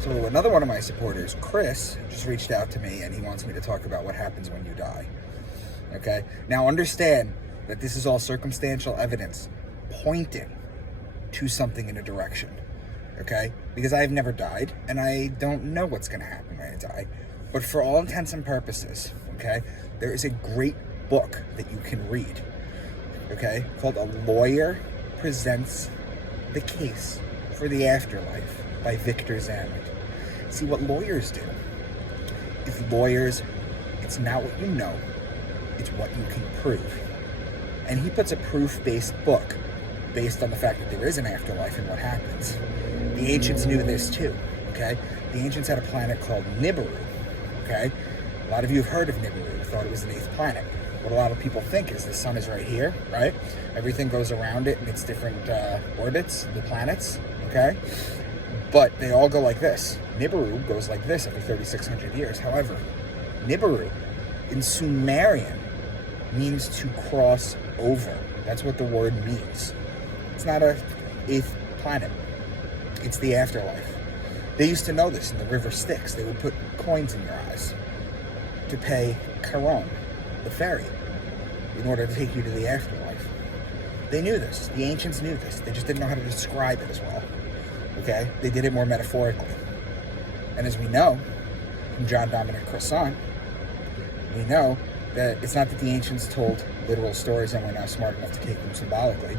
So another one of my supporters, Chris, just reached out to me and he wants me to talk about what happens when you die. Okay? Now understand that this is all circumstantial evidence pointing to something in a direction. Okay? Because I've never died and I don't know what's going to happen when I die. But for all intents and purposes, okay, there is a great book that you can read, okay, called A Lawyer Presents the Case for the Afterlife by Victor Zammit. See, what lawyers do is it's not what you know, it's what you can prove. And he puts a proof-based book based on the fact that there is an afterlife and what happens. The ancients knew this too, okay? The ancients had a planet called Nibiru, okay? A lot of you have heard of Nibiru, thought it was the 8th planet. What a lot of people think is the sun is right here, right? Everything goes around it in its different orbits, the planets, okay? But they all go like this. Nibiru goes like this every 3,600 years. However, Nibiru in Sumerian means to cross over. That's what the word means. It's not a 8th planet. It's the afterlife. They used to know this in the river Styx. They would put coins in your eyes to pay Charon, the ferry, in order to take you to the afterlife. They knew this. The ancients knew this. They just didn't know how to describe it as well. Okay? They did it more metaphorically. And as we know from John Dominic Crossan, we know that it's not that the ancients told literal stories and we're now smart enough to take them symbolically.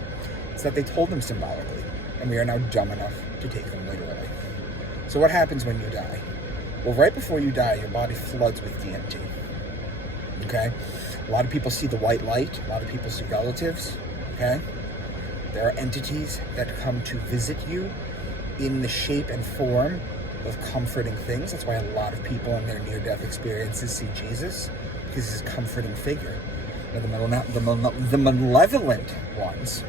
It's that they told them symbolically, and we are now dumb enough to take them literally. So what happens when you die? Well, right before you die, your body floods with DMT. Okay? A lot of people see the white light. A lot of people see relatives. Okay? There are entities that come to visit you in the shape and form of comforting things. That's why a lot of people in their near-death experiences see Jesus, because he's a comforting figure. Now, the malevolent ones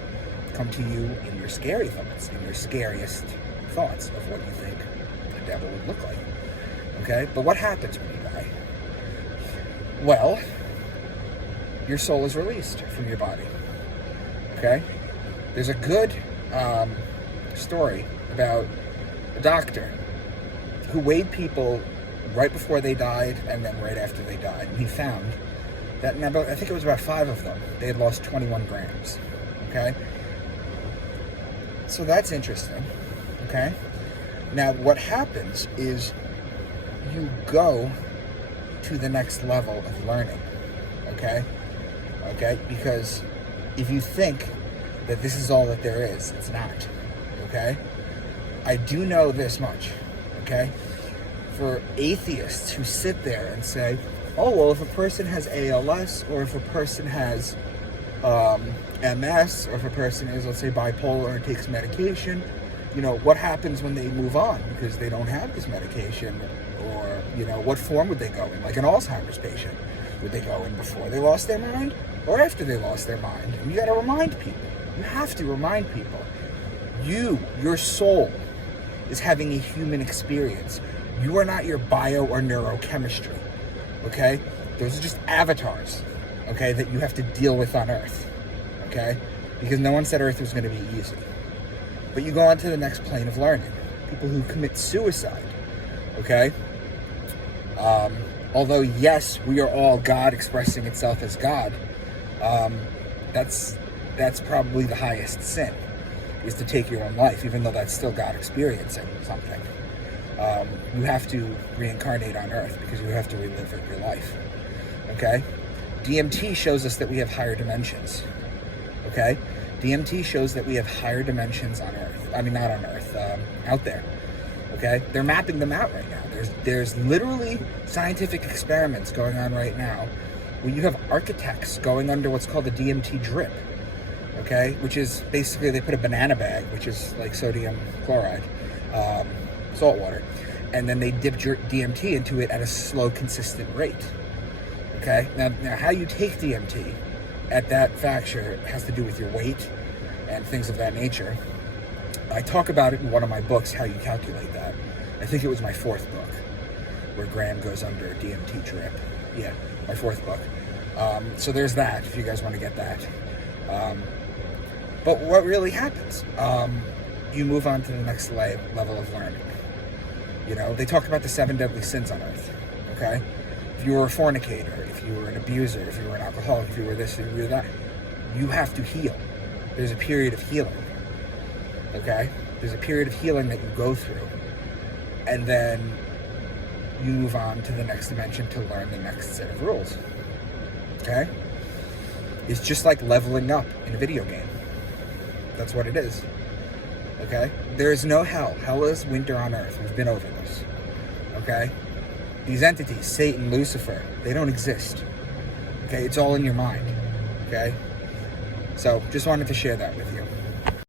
come to you in your scary thoughts, in your scariest thoughts of what you think the devil would look like. Okay? But what happens when you die? Well, your soul is released from your body. Okay? There's a good story about a doctor who weighed people right before they died and then right after they died. And he found that in about, I think it was about 5 of them, they had lost 21 grams. Okay? So that's interesting. Okay? Now, what happens is you go to the next level of learning. Okay? Okay? Because if you think that this is all that there is, it's not. Okay? I do know this much. Okay? For atheists who sit there and say, oh, well, if a person has ALS, or if a person has MS, or if a person is, let's say, bipolar and takes medication, you know, what happens when they move on because they don't have this medication? Or, you know, what form would they go in? Like an Alzheimer's patient, would they go in before they lost their mind or after they lost their mind? And you got to remind people. You have to remind people. Your soul is having a human experience. You are not your bio or neurochemistry, okay? Those are just avatars, okay, that you have to deal with on Earth, okay? Because no one said Earth was going to be easy. But you go on to the next plane of learning. People who commit suicide, okay? Although, yes, we are all God expressing itself as God, that's probably the highest sin, is to take your own life, even though that's still God experiencing something. You have to reincarnate on Earth because you have to relive your life, okay? DMT shows us that we have higher dimensions, okay? DMT shows that we have higher dimensions on Earth. I mean, not on Earth, out there, okay? They're mapping them out right now. There's literally scientific experiments going on right now where you have architects going under what's called the DMT drip, okay? Which is basically they put a banana bag, which is like sodium chloride, salt water, and then they dip DMT into it at a slow, consistent rate. Okay? Now how you take DMT at that factor has to do with your weight and things of that nature. I talk about it in one of my books, how you calculate that. I think it was my 4th book, where Graham goes under a DMT drip. Yeah, my 4th book. So there's that, if you guys want to get that. But what really happens? You move on to the next level of learning. You know, they talk about the 7 deadly sins on earth. Okay? If you were a fornicator, if you were an abuser, if you were an alcoholic, if you were this, if you were that, you have to heal. There's a period of healing. Okay? There's a period of healing that you go through. And then you move on to the next dimension to learn the next set of rules. Okay? It's just like leveling up in a video game. That's what it is. Okay? There is no hell. Hell is winter on earth. We've been over this. Okay? These entities, Satan, Lucifer, they don't exist. Okay? It's all in your mind. Okay? So, just wanted to share that with you.